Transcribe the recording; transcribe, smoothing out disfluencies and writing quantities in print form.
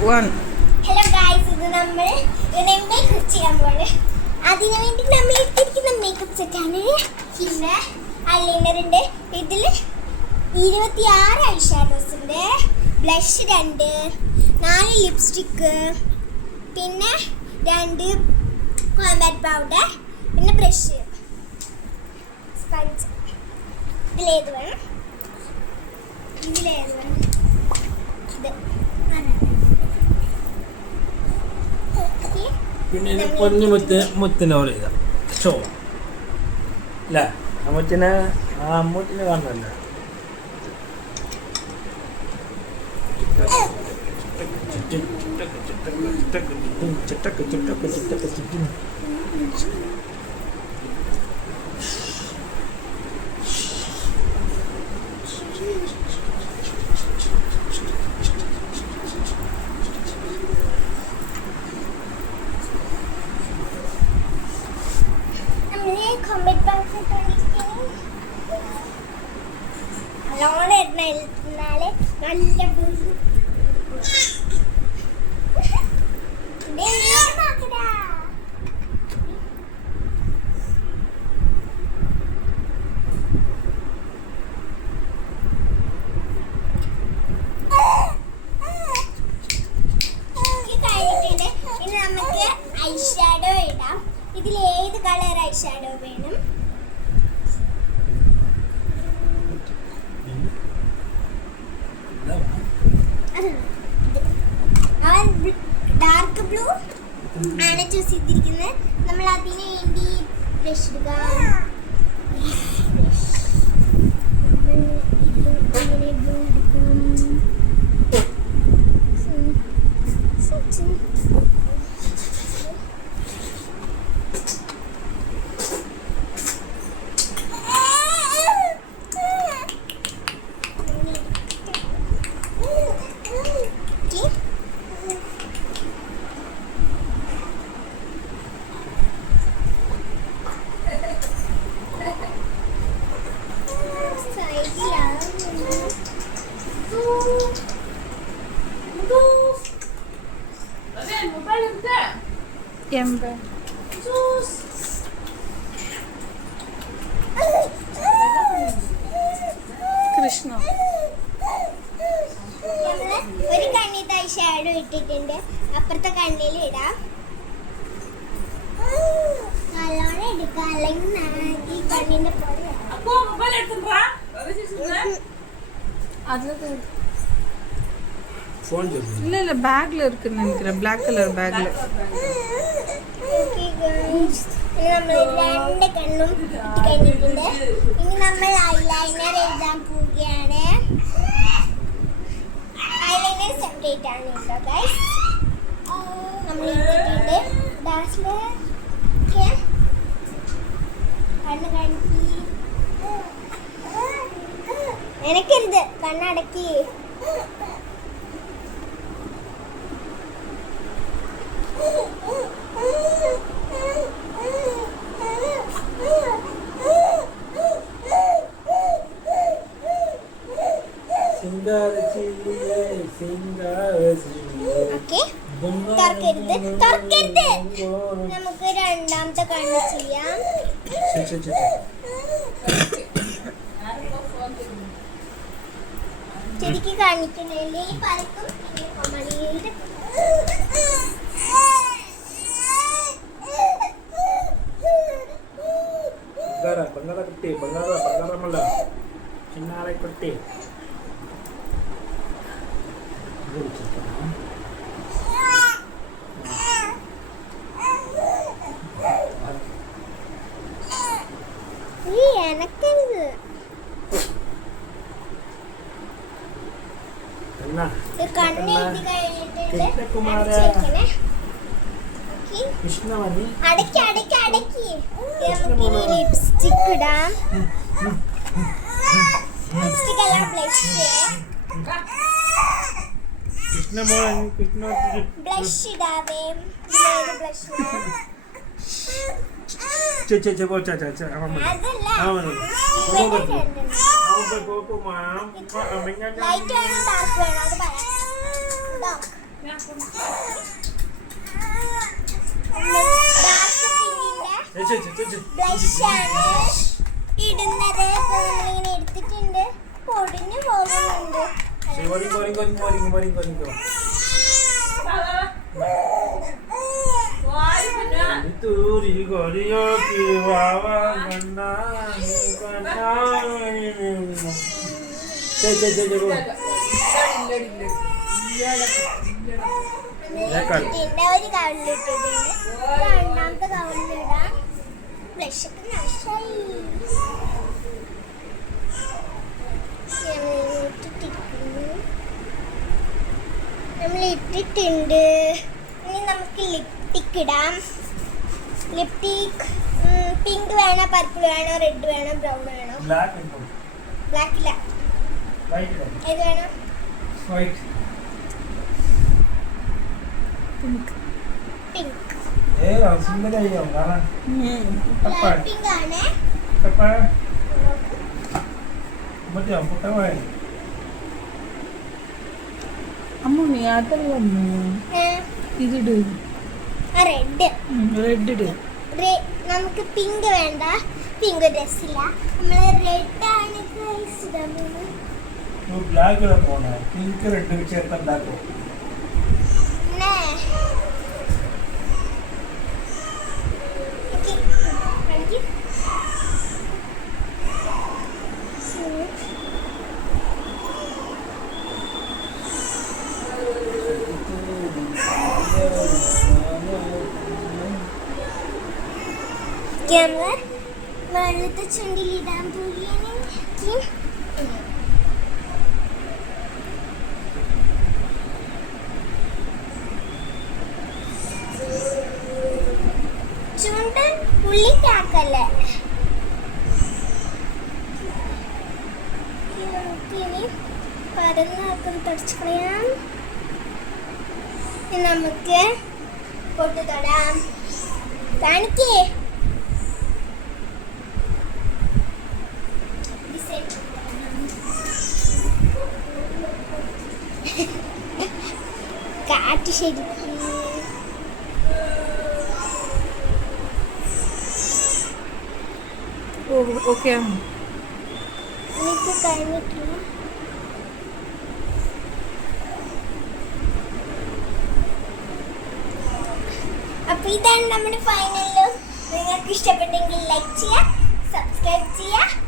Hello guys, ഇത് നമ്മൾ makeup ചെയ്യാൻ പോവാണ്. അതിനു വേണ്ടി നമ്മൾ ഇട്ടിരിക്കുന്ന മേക്കപ്പ് സെറ്റാണ്. പിന്നെ ഐലൈനർ ഉണ്ട്. ഇതിൽ 26 ഐ ഷാഡോസ് ഉണ്ട്, ബ്ലഷ് 2, 4 ലിപ്സ്റ്റിക്ക്, പിന്നെ 2 കോമ്പാക്ട് പൗഡർ, പിന്നെ ബ്രഷ്, സ്പഞ്ച്. ഇതിലേത് വേണം? ഇതിലേത് വേണം? ഇത് പിന്നെ ഇത് പൊന്നു മുത്തിനെ പോലെ ഇതാ ഷോ അല്ല അമ്മൂറ്റിനെ കാണണല്ല. ഐഷാഡോ ഇടാം. ഇതിൽ ഏത് കളർ ഐഷാഡോ വേണം? ഡാർക്ക് ബ്ലൂ ആണ് ചൂസ് ചെയ്തിരിക്കുന്നത്. നമ്മൾ അതിന് വേണ്ടി ബ്രഷ് എടുക്കുക. കൃഷ്ണ ഒരു കണ്ണിൽ ഷാഡോ ഇട്ടിട്ടുണ്ട്, അപ്പുറത്തെ കണ്ണിൽ ഇടാം. നല്ലോണം എടുക്കാം, അല്ലെങ്കിൽ ഈ കണ്ണിന്റെ പോലെ இல்ல பேக்ல இருக்குன்னு நினைக்கிறேன். பிளாக் கலர் பேக்ல. നമ്മൾ 2 കണ്ണും കഴിഞ്ഞിട്ടുണ്ട്. ഇനി നമ്മൾ ഐലൈനർ എഴുതാൻ പോവുകയാണ്. ഐലൈനർ സെപ്പറേറ്റ് ആണ് കേട്ടോ ഗൈസ്. നമ്മൾ എഴുതിയിട്ടുണ്ട്. ഡാസ്ലർ കണ്ണ് കാണിക്കി. എനിക്കരുത്, കണ്ണടക്കി. തുറക്കരുത്. നമുക്ക് രണ്ടാമത്തെ കണ്ണ് ചെയ്യാം. ശരിക്കും കാണിക്കുന്നില്ലേ ഈ പരക്കും? ಬಂಗಾರಮಲ್ಲ ಚಿನ್ನಾರೆ ಕೊಟ್ಟಿ എനക്കരുത്. കണ്ണ് എഴുതി കഴിഞ്ഞിട്ടുണ്ട്. കൃഷ്ണമണി അടക്കി നമുക്ക് ലിപ്സ്റ്റിക് ഇടാം. ലിപ്സ്റ്റിക് അല്ല, ബ്ലഷ്. ബ്ലഷ് ഇടാവേ. ബ്ലഷ് ലൈറ്റ് വേണം, ഡാർക്ക് വേണം, അത് പറയാം. ബ്ലഷാണ് ഇടുന്നത്. നമ്മളിങ്ങനെ എടുത്തിട്ടുണ്ട്. പൊടിഞ്ഞു പോകുന്നുണ്ട്. ഒരു കവളിലിട്ടിട്ടുണ്ട്. രണ്ടാമത്തെ കവളിലിടാം. ബ്ലഷൊക്കെ നഷ്ടമായി. നമ്മൾ ഇട്ടിട്ടുണ്ട്. ഇനി നമുക്ക് ലിപ്റ്റിക് ഇടാം. ലിപ്റ്റിക് പിങ്ക് വേണോ, പർപ്പിൾ വേണോ, റെഡ് വേണോ, ബ്രൗൺ വേണോ? ബ്ലാക്ക് ഇല്ല. ഏത് വേണം? പിങ്ക്. പിങ്ക് ആണ്. അമ്മ നീ അതല്ല ഇതിട് റെഡ് ഇട്. നമുക്ക് പിങ്ക് വേണ്ട. പിങ്ക് ഡ്രസ്സില്ല. നമ്മള് റെഡ് ആണ് ബ്ലാക്ക് പോണേ. പിങ്ക് റെഡ് ചേർത്തുണ്ടാക്കും. വെള്ളത്തെ ചുണ്ടിലിടാൻ പോവുകയാണെങ്കിൽ ചുണ്ട് ഉള്ളിക്കാക്കല്ലേ. ഇനി പരന്നാക്കം തുടച്ചു കളയാം. നമുക്ക് പൊട്ട് തൊടാം. കാണിക്കേ കാറ്റ് ശരിക്കും ഓക്കെ എനിക്ക് കഴിഞ്ഞിട്ടില്ല. അപ്പൊ ഇതാണ് നമ്മുടെ ഫൈനൽ ലുക്ക്. നിങ്ങൾക്ക് ഇഷ്ടപ്പെട്ടെങ്കിൽ ലൈക്ക് ചെയ്യുക, സബ്സ്ക്രൈബ് ചെയ്യുക.